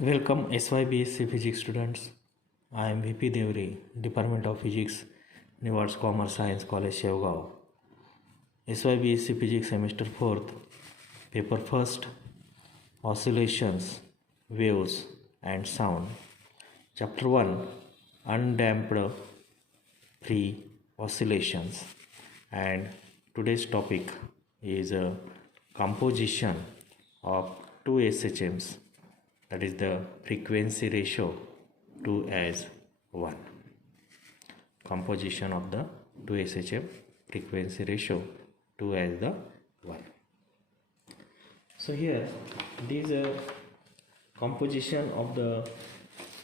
Welcome SYBsc Physics students. I am VP Devri, Department of Physics, Universe Commerce Science College, Shevgaon. SYBsc Physics Semester 4th, Paper 1st, Oscillations, Waves and Sound. Chapter 1, Undamped Free Oscillations. And today's topic is composition of two S.H.M.s. That is the frequency ratio 2 as 1. Composition of the 2 S.H.M. frequency ratio 2 as the 1. So here this composition of the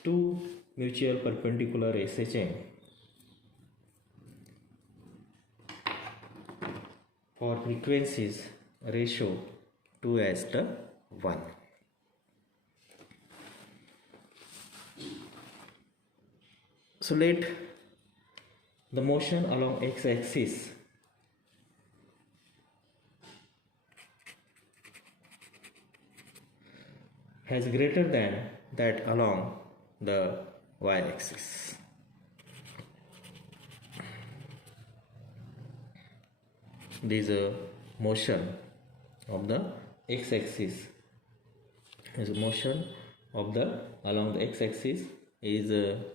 two mutual perpendicular S.H.M. for frequencies ratio 2 as the 1. So let the motion along x-axis has greater than that along the y-axis. This motion of the x-axis is motion of the along the x-axis is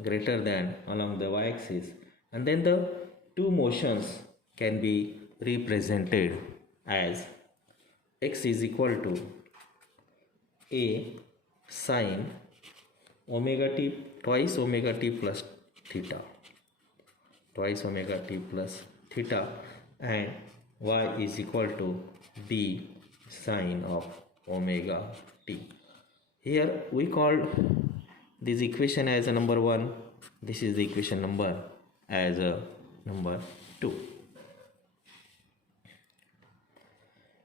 greater than along the y-axis, and then the two motions can be represented as x is equal to a sine omega t twice omega t plus theta, and y is equal to b sine of omega t. Here we call this equation as a number 1. This is the equation number as a number 2.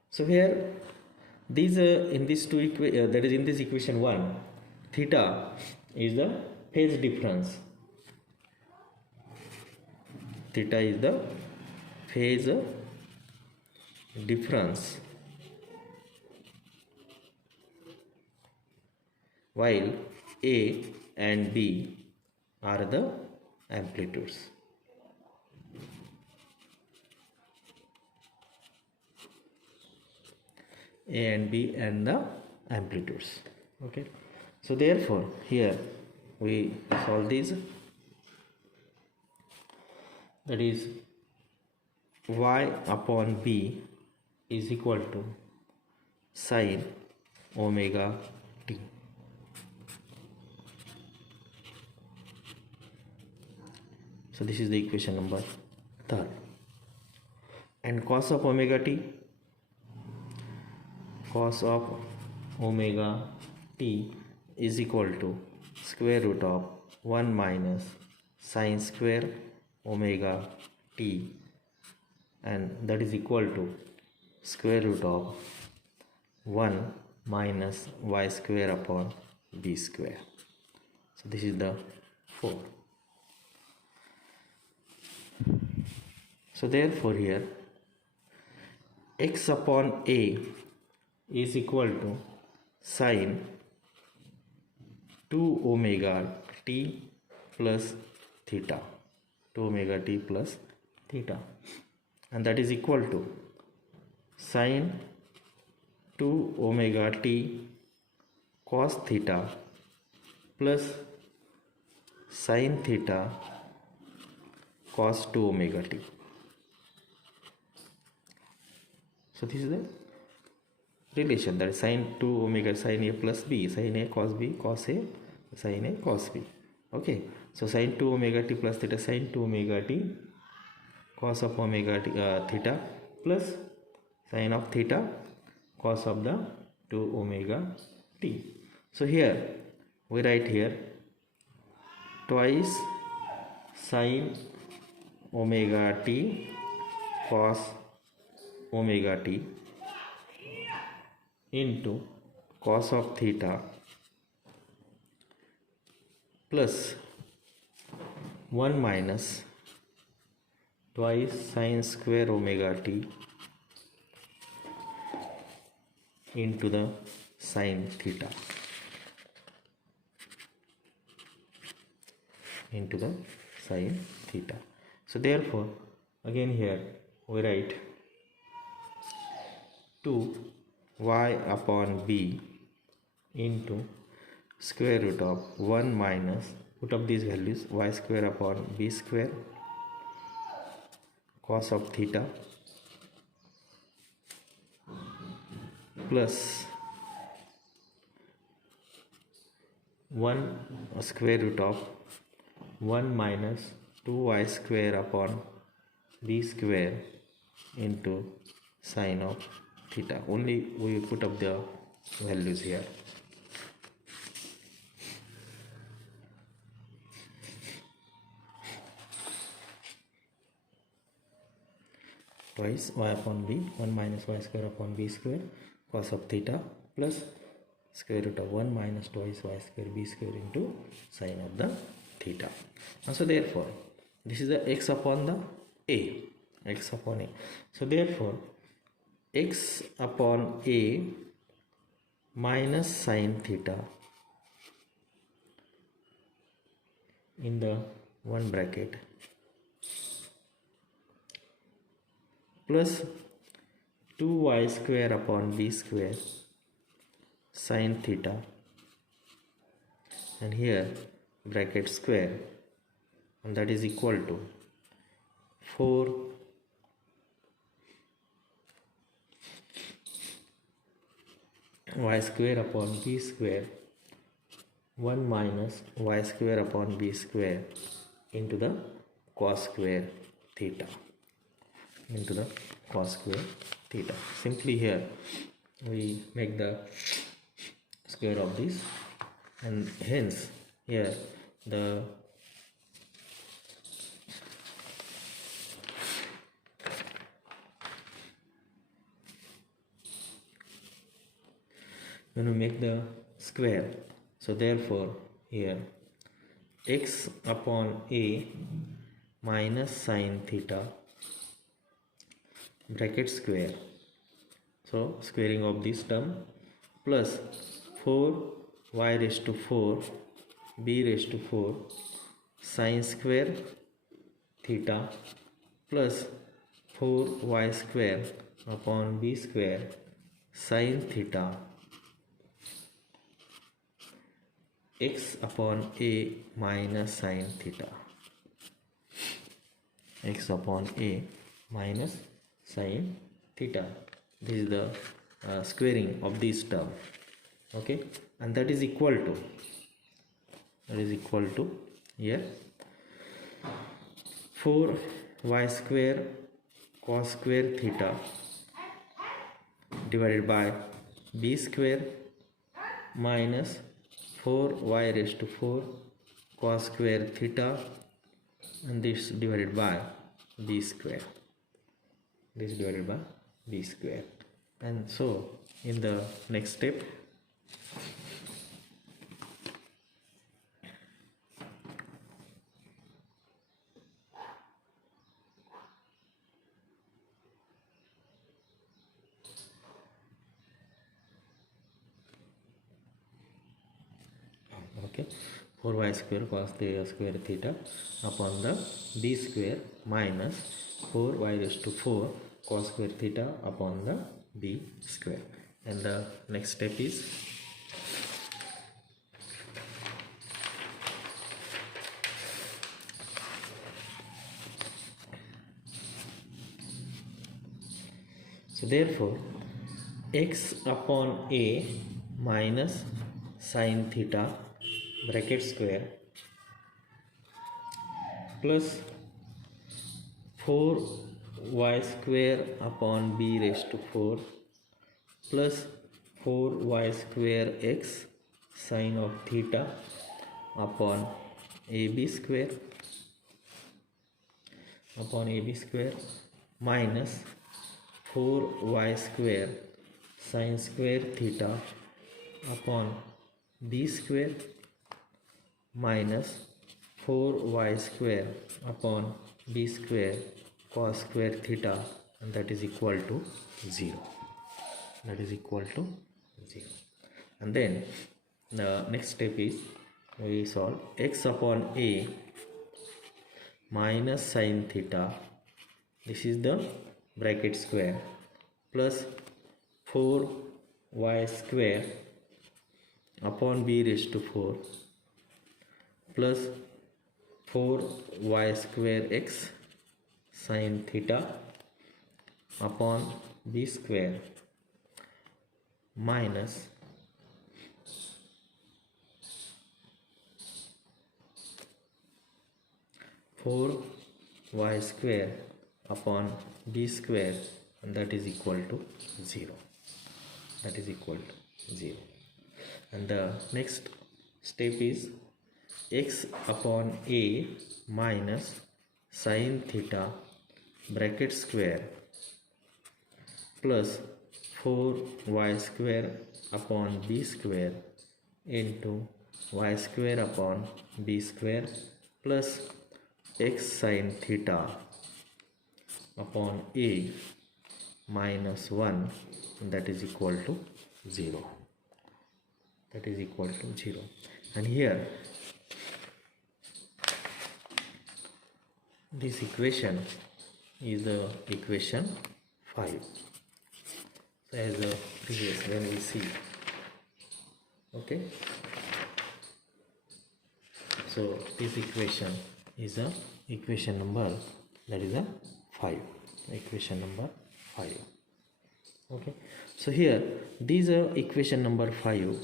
So here these in this two that is in this equation 1, theta is the phase difference. Theta is the phase difference, while A and B are the amplitudes. A and B and the amplitudes. Okay. So therefore here we solve these. That is y upon b is equal to sine omega t. So this is the equation number 3. And cos of omega t is equal to square root of 1 minus sine square omega t, and that is equal to square root of 1 minus y square upon b square. So this is the 4. So therefore here x upon a is equal to sine 2 omega t plus theta, 2 omega t plus theta, and that is equal to sine 2 omega t cos theta plus sine theta cos 2 omega t. So this is the relation, that is sine 2 omega sine a plus b, sine a cos b cos a sine a cos b. Okay, so sine 2 omega t plus theta, sine 2 omega t cos of omega t, theta plus sine of theta cos of the 2 omega t. So here we write here twice sine omega t cos omega t into cos of theta plus 1 minus twice sine square omega t into the sine theta. into the sine theta. So therefore again here we write 2y upon b into square root of 1 minus, put up these values, y square upon b square cos of theta plus 1 square root of 1 minus 2y square upon b square into sine of theta. Only we put up the values here. Twice y upon b, 1 minus y square upon b square cos of theta plus square root of 1 minus twice y square b square into sine of the theta. And so therefore this is the x upon the a, x upon a. So therefore x upon a minus sine theta in the one bracket plus 2y square upon b square sine theta, and here bracket square, and that is equal to 4 y square upon b square 1 minus y square upon b square into the cos square theta, into the cos square theta. Simply here we make the square of this, and hence here the when we make the square, so therefore here x upon a minus sine theta bracket square, so squaring of this term, plus 4 y raised to 4 b raised to 4 sine square theta plus 4 y square upon b square sine theta x upon a minus sine theta, x upon a minus sine theta. This is the squaring of this term, okay, and that is equal to here 4 y square cos square theta divided by b square minus 4 y raised to 4 cos square theta, and this divided by b square, this divided by b square. And so in the next step okay, 4y square cos square theta upon the b square minus 4y raised to 4 cos square theta upon the b square. And the next step is so therefore x upon a minus sine theta bracket square plus 4y square upon b raised to 4 plus 4y square x sine of theta upon ab square minus 4y square sine square theta upon b square minus 4y square upon b square cos square theta, and that is equal to 0. And then the next step is we solve x upon a minus sin theta, this is the bracket square, plus 4y square upon b raised to 4 plus 4y square x sin theta upon b square minus 4y square upon b square, and that is equal to 0. That is equal to 0. And the next step is x upon a minus sin theta bracket square plus 4y square upon b square into y square upon b square plus x sin theta upon a minus 1, that is equal to 0. That is equal to 0. And here this equation is the equation 5, as the previous when we see. Okay, so this equation is a equation number, that is a 5, equation number 5. Okay, so here these are equation number 5.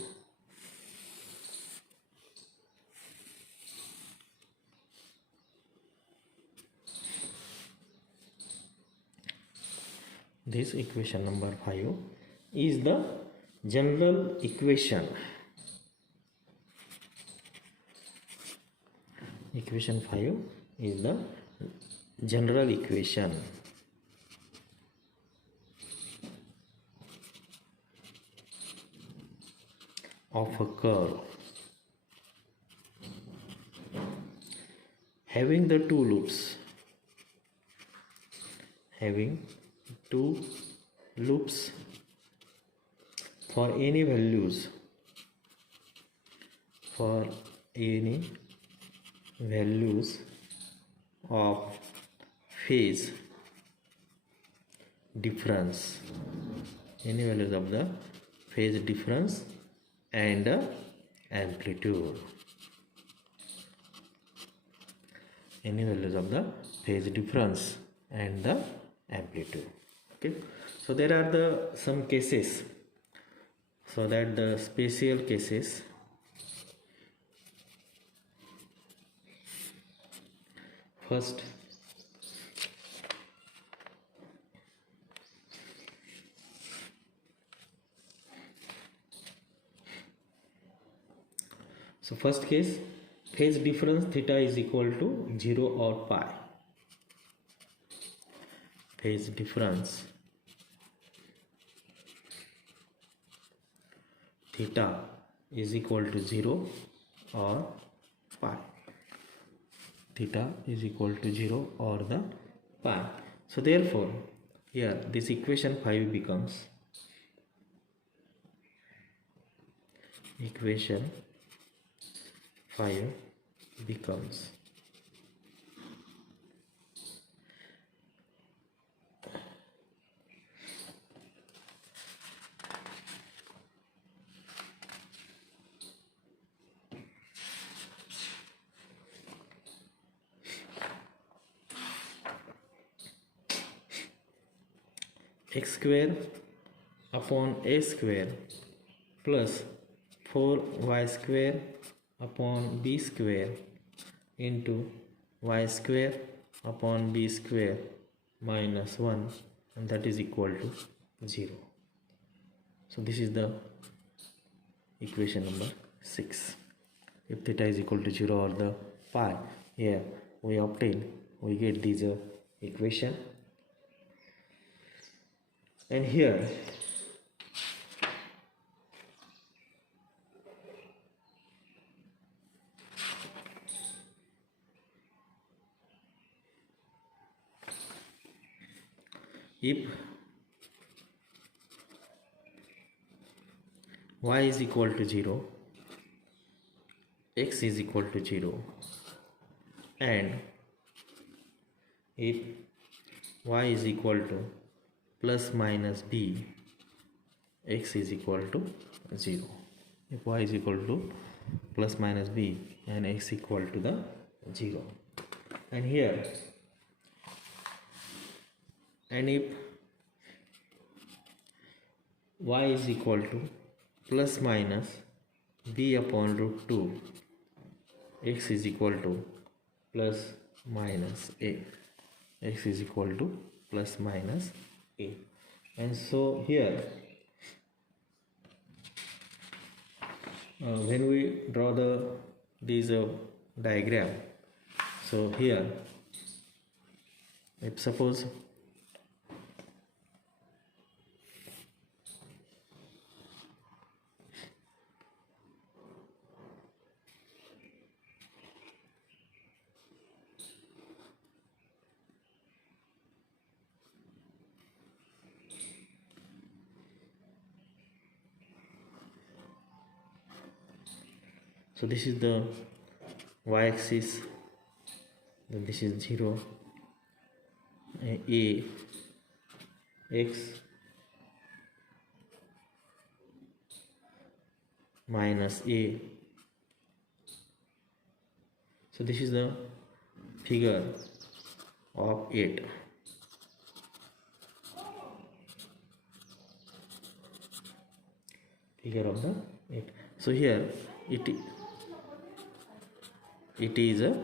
This equation number 5 is the general equation. Equation 5 is the general equation of a curve having the two loops, for any values of phase difference, any values of the phase difference and amplitude, any values of the phase difference and the amplitude. Okay, so there are the some cases, so that the special cases. First, so first case, phase difference theta is equal to 0 or pi. Phase difference theta is equal to 0 or pi. Theta is equal to 0 or the pi. So therefore here this equation 5 becomes equation 5 becomes x square upon a square plus 4y square upon b square into y square upon b square minus 1, and that is equal to 0. So this is the equation number 6. If theta is equal to 0 or the pi, here we get this equation. And here if y is equal to 0, x is equal to 0, and if y is equal to plus minus b, x is equal to 0. If y is equal to plus minus b and x equal to the 0. And here, and if y is equal to plus minus b upon root 2, x is equal to plus minus a, x is equal to plus minus a. And so here when we draw this diagram, so here if suppose so this is the y-axis, then this is 0, a, x minus a. So this is the figure of 8. Figure of the 8. So here it is a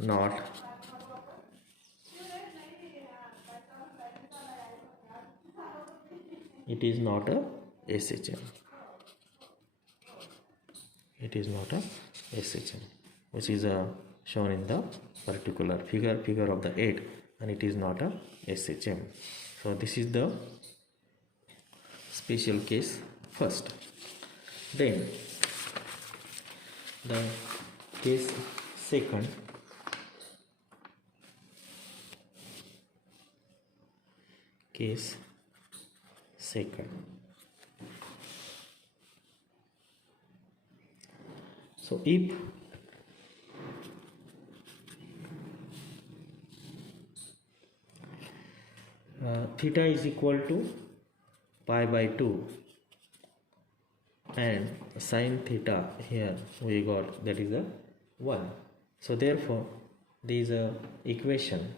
not it is not a S.H.M. It is not a S.H.M. which is shown in the particular figure of the 8, and it is not a S.H.M. So this is the special case first. Then the case second, so if theta is equal to pi by 2 and sine theta here we got that is a 1. So therefore there is a equation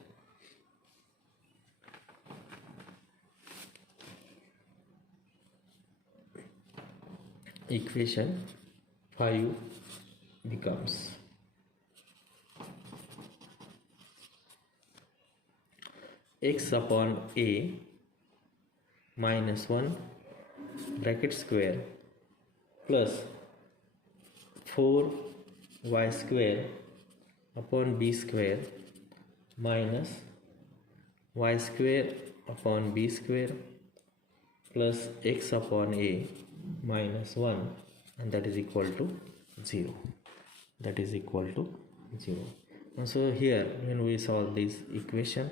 equation 5 becomes x upon a minus 1 bracket square plus 4y square upon b square minus y square upon b square plus x upon a minus 1, and that is equal to 0. That is equal to 0. And so here when we solve this equation,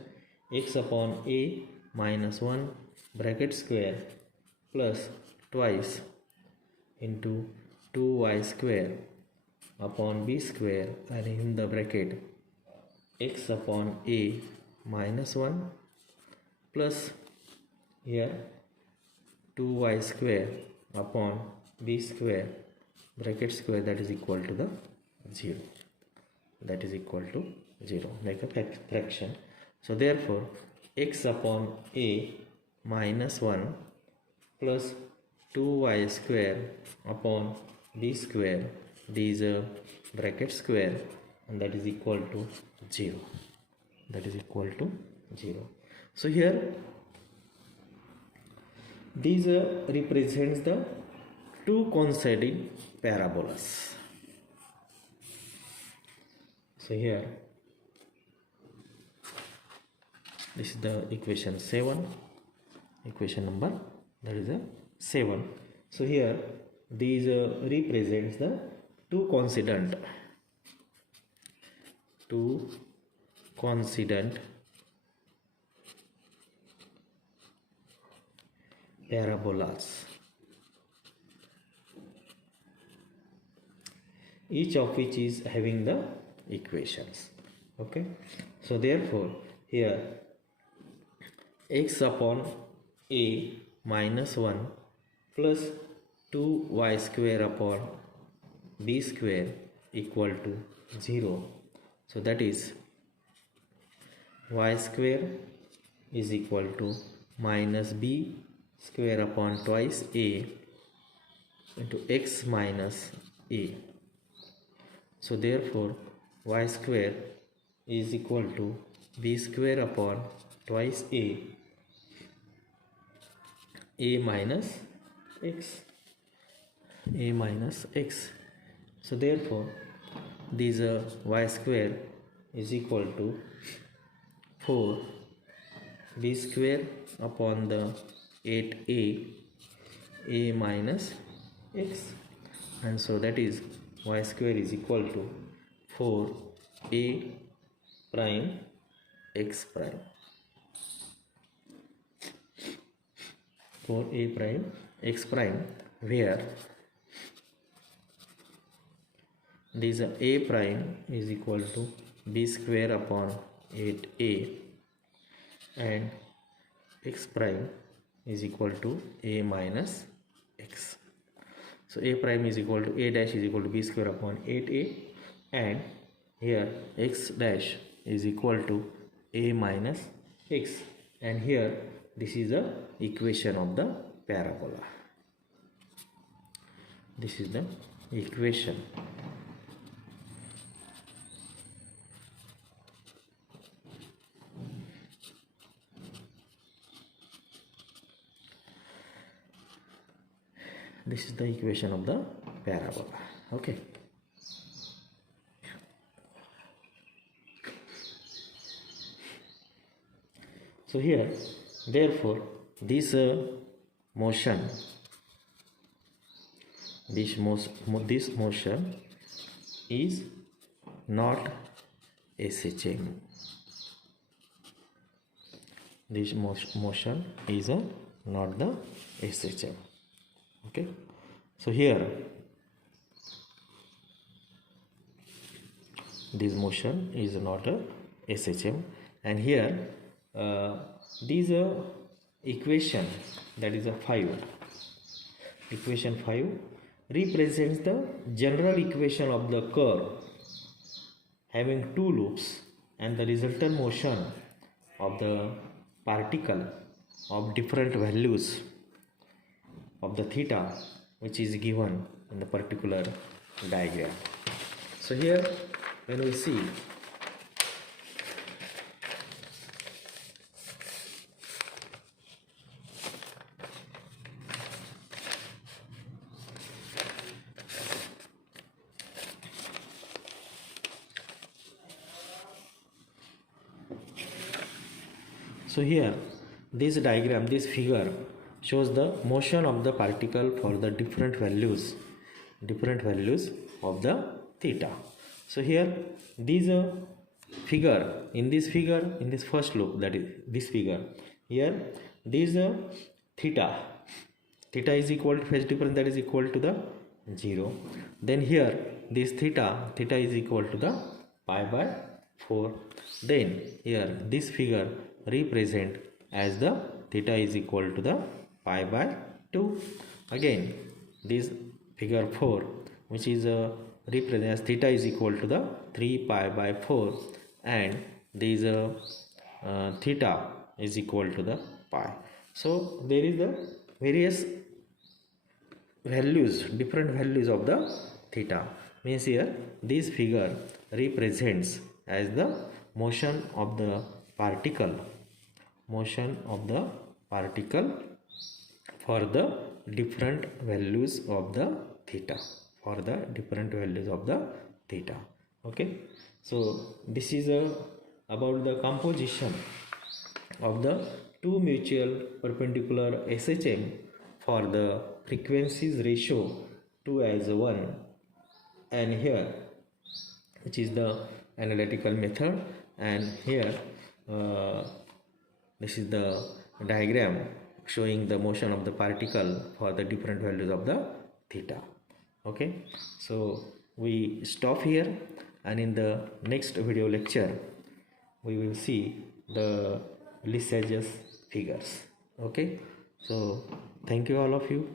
x upon a minus 1 bracket square plus twice into 2y square upon b square, and in the bracket x upon a minus 1 plus here 2y square upon b square bracket square, that is equal to the 0. That is equal to 0. Make a fraction. So therefore x upon a minus 1 plus 2y square upon b square, these bracket square, and that is equal to 0. That is equal to 0. So here these represents the two coinciding parabolas. So here this is the equation 7, equation number that is a 7. So here these represents the two coincident parabolas, each of which is having the equations. Okay, so therefore here x upon a minus 1 plus 2y square upon b square equal to 0. So that is y square is equal to minus b square upon twice a into x minus a. So therefore y square is equal to b square upon twice a minus x. So therefore this y square is equal to 4 b square upon the 8a minus x, and so that is y square is equal to 4a prime x prime. 4a prime x prime, where this a prime is equal to b square upon 8a and x prime is equal to a minus x. So a prime is equal to a dash is equal to b square upon 8a, and here x dash is equal to a minus x, and here this is the equation of the parabola. This is the equation. This is the equation of the parabola. Okay. So here, therefore, this motion is not S.H.M. This motion is not the S.H.M. Okay, so here this motion is not a S.H.M. and here this equation, that is a 5, equation 5 represents the general equation of the curve having two loops and the resultant motion of the particle of different values of the theta, which is given in the particular diagram. So here when we see this diagram, this figure shows the motion of the particle for the different values of the theta. So here this figure, in this first loop, that is this figure, here this theta is equal to phase difference, that is equal to the 0. Then here this theta is equal to the pi by 4. Then here this figure represent as the theta is equal to the pi by 2. Again this figure 4, which is represent as theta is equal to the 3 pi by 4, and this theta is equal to the pi. So there is the various values, different values of the theta. Means here this figure represents as the motion of the particle for the different values of the theta, Okay, so this is about the composition of the two mutual perpendicular S.H.M. for the frequencies ratio 2:1, and here which is the analytical method, and here this is the diagram showing the motion of the particle for the different values of the theta. Okay, so we stop here, and in the next video lecture we will see the Lissajous figures. Okay, so thank you all of you.